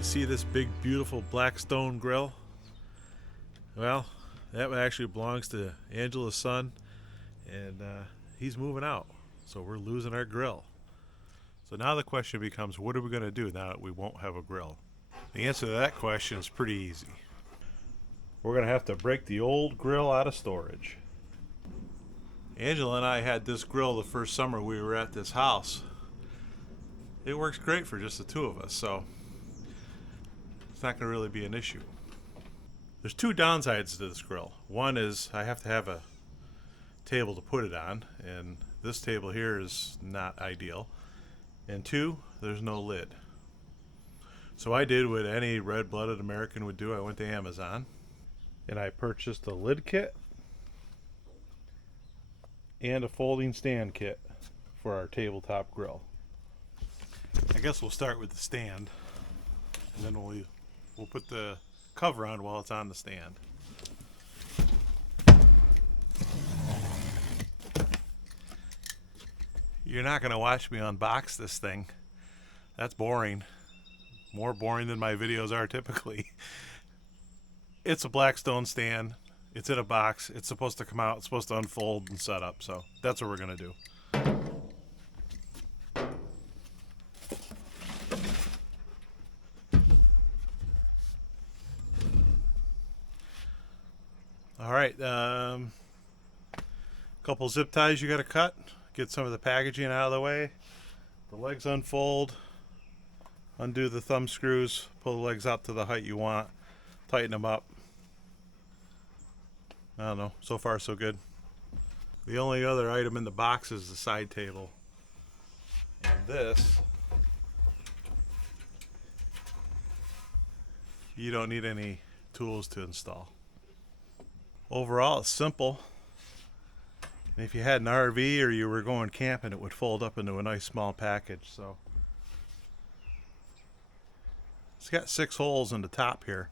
You see this big, beautiful Blackstone Grill? Well, that actually belongs to Angela's son, and he's moving out, so we're losing our grill. So now the question becomes, what are we going to do now that we won't have a grill? The answer to that question is pretty easy. We're going to have to break the old grill out of storage. Angela and I had this grill the first summer we were at this house. It works great for just the two of us, so it's not going to really be an issue. There's two downsides to this grill. One is I have to have a table to put it on, and this table here is not ideal. And two, there's no lid. So I did what any red-blooded American would do. I went to Amazon and I purchased a lid kit and a folding stand kit for our tabletop grill. I guess we'll start with the stand, and then we'll put the cover on while it's on the stand. You're not going to watch me unbox this thing. That's boring. More boring than my videos are typically. It's a Blackstone stand. It's in a box. It's supposed to come out. It's supposed to unfold and set up. So that's what we're going to do. All right. Couple zip ties you got to cut. Get some of the packaging out of the way. The legs unfold. Undo the thumb screws. Pull the legs out to the height you want. Tighten them up. I don't know. So far, so good. The only other item in the box is the side table. And this, you don't need any tools to install. Overall, it's simple. And if you had an RV or you were going camping, it would fold up into a nice small package. So it's got 6 holes in the top here.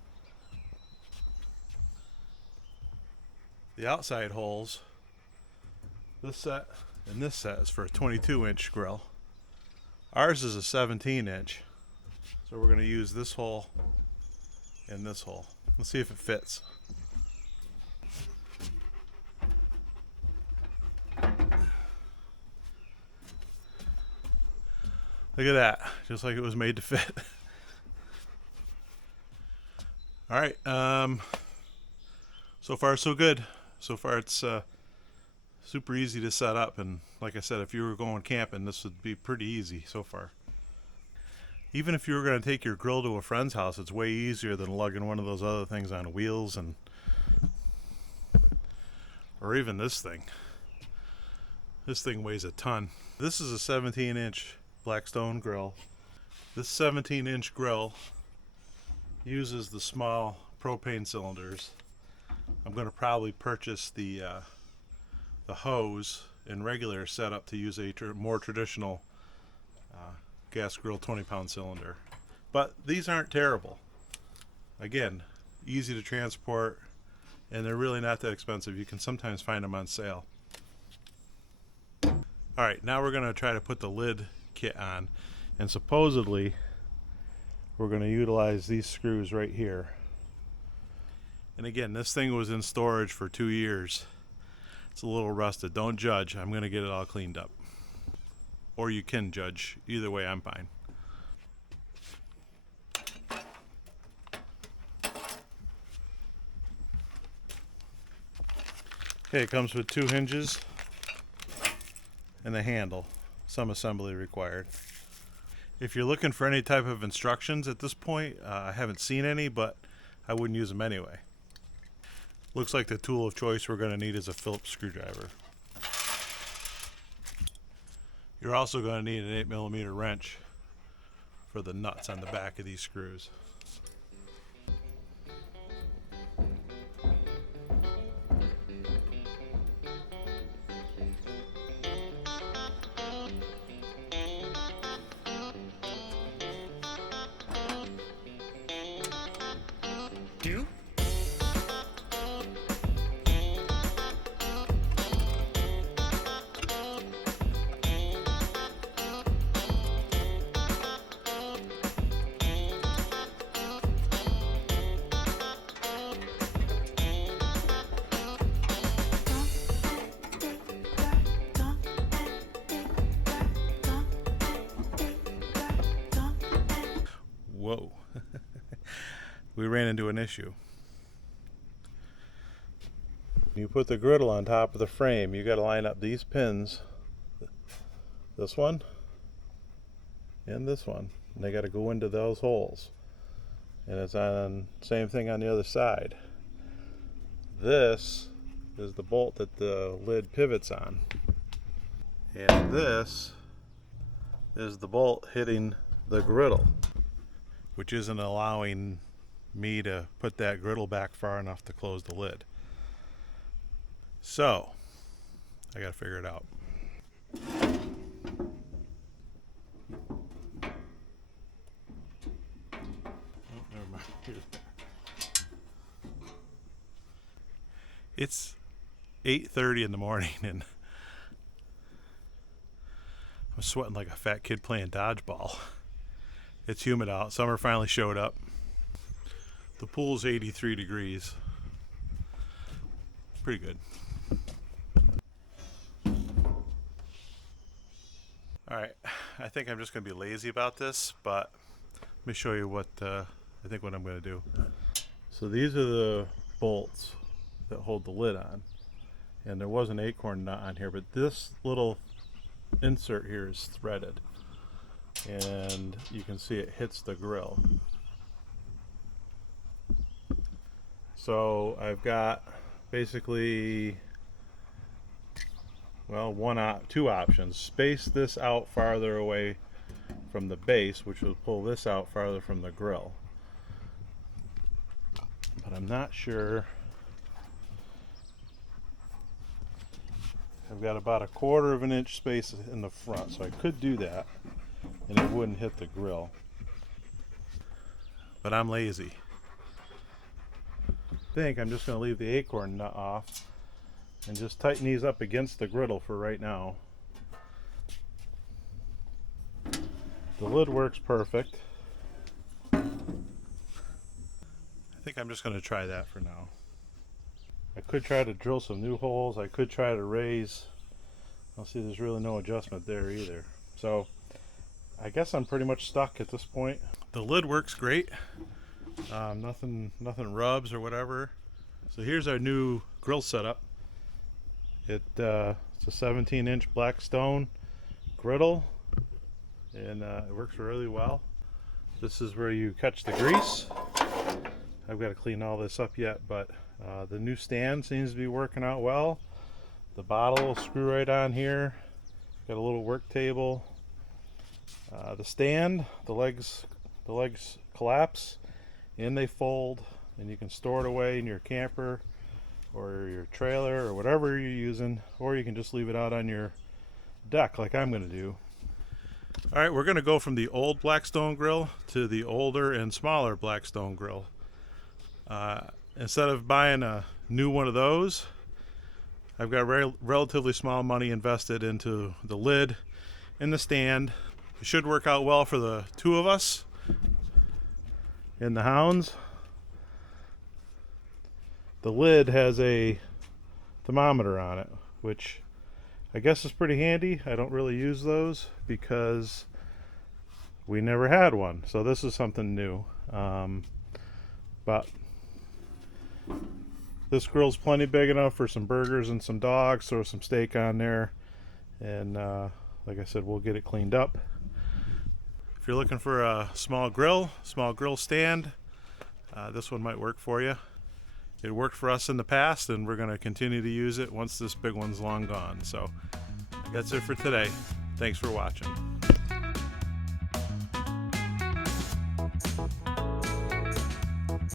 The outside holes, this set and this set is for a 22-inch grill. Ours is a 17-inch. So we're going to use this hole and this hole. Let's see if it fits. Look at that, just like it was made to fit. All right, so far so good. So far it's super easy to set up, and like I said, if you were going camping, this would be pretty easy so far. Even if you were going to take your grill to a friend's house, it's way easier than lugging one of those other things on wheels, or even this thing. This thing weighs a ton. This is a 17-inch Blackstone grill. This 17-inch grill uses the small propane cylinders. I'm going to probably purchase the hose and regular setup to use a more traditional gas grill 20-pound cylinder. But these aren't terrible. Again, easy to transport, and they're really not that expensive. You can sometimes find them on sale. Alright, now we're going to try to put the lid kit on, and supposedly we're going to utilize these screws right here. And again, this thing was in storage for 2 years. It's a little rusted. Don't judge. I'm going to get it all cleaned up. Or you can judge. Either way, I'm fine. Okay, it comes with 2 hinges and a handle. Some assembly required. If you're looking for any type of instructions at this point, I haven't seen any, but I wouldn't use them anyway. Looks like the tool of choice we're going to need is a Phillips screwdriver. You're also going to need an 8mm wrench for the nuts on the back of these screws. Whoa. We ran into an issue. You put the griddle on top of the frame, you got to line up these pins, this one and this one, and they got to go into those holes, and it's on same thing on the other side. This is the bolt that the lid pivots on, and this is the bolt hitting the griddle, which isn't allowing me to put that griddle back far enough to close the lid. So I gotta figure it out. Oh, never mind. It's 8:30 in the morning and I'm sweating like a fat kid playing dodgeball. It's humid out. Summer finally showed up. The pool's 83 degrees. Pretty good. Alright, I think I'm just going to be lazy about this, but let me show you what I think what I'm going to do. So these are the bolts that hold the lid on. And there was an acorn nut on here, but this little insert here is threaded. And you can see it hits the grill. So I've got basically, well, two options. Space this out farther away from the base, which will pull this out farther from the grill. But I'm not sure. I've got about 1/4 of an inch space in the front, so I could do that and it wouldn't hit the grill. But I'm lazy. I think I'm just going to leave the acorn nut off and just tighten these up against the griddle for right now. The lid works perfect. I think I'm just going to try that for now. I could try to drill some new holes. I could try to raise. I'll see there's really no adjustment there either. So I guess I'm pretty much stuck at this point. The lid works great. Nothing rubs or whatever. So here's our new grill setup. It's a 17-inch Blackstone Griddle, and it works really well. This is where you catch the grease. I've got to clean all this up yet, but the new stand seems to be working out well. The bottle will screw right on here. Got a little work table. The stand, the legs collapse and they fold, and you can store it away in your camper or your trailer or whatever you're using, or you can just leave it out on your deck like I'm going to do. Alright, we're going to go from the old Blackstone grill to the older and smaller Blackstone grill. Instead of buying a new one of those, I've got relatively small money invested into the lid and the stand. It should work out well for the two of us and the hounds. The lid has a thermometer on it, which I guess is pretty handy. I don't really use those because we never had one, so this is something new. But this grill's plenty big enough for some burgers and some dogs. Throw some steak on there, and like I said, we'll get it cleaned up. If you're looking for a small grill stand, this one might work for you. It worked for us in the past, and we're going to continue to use it once this big one's long gone. So that's it for today. Thanks for watching.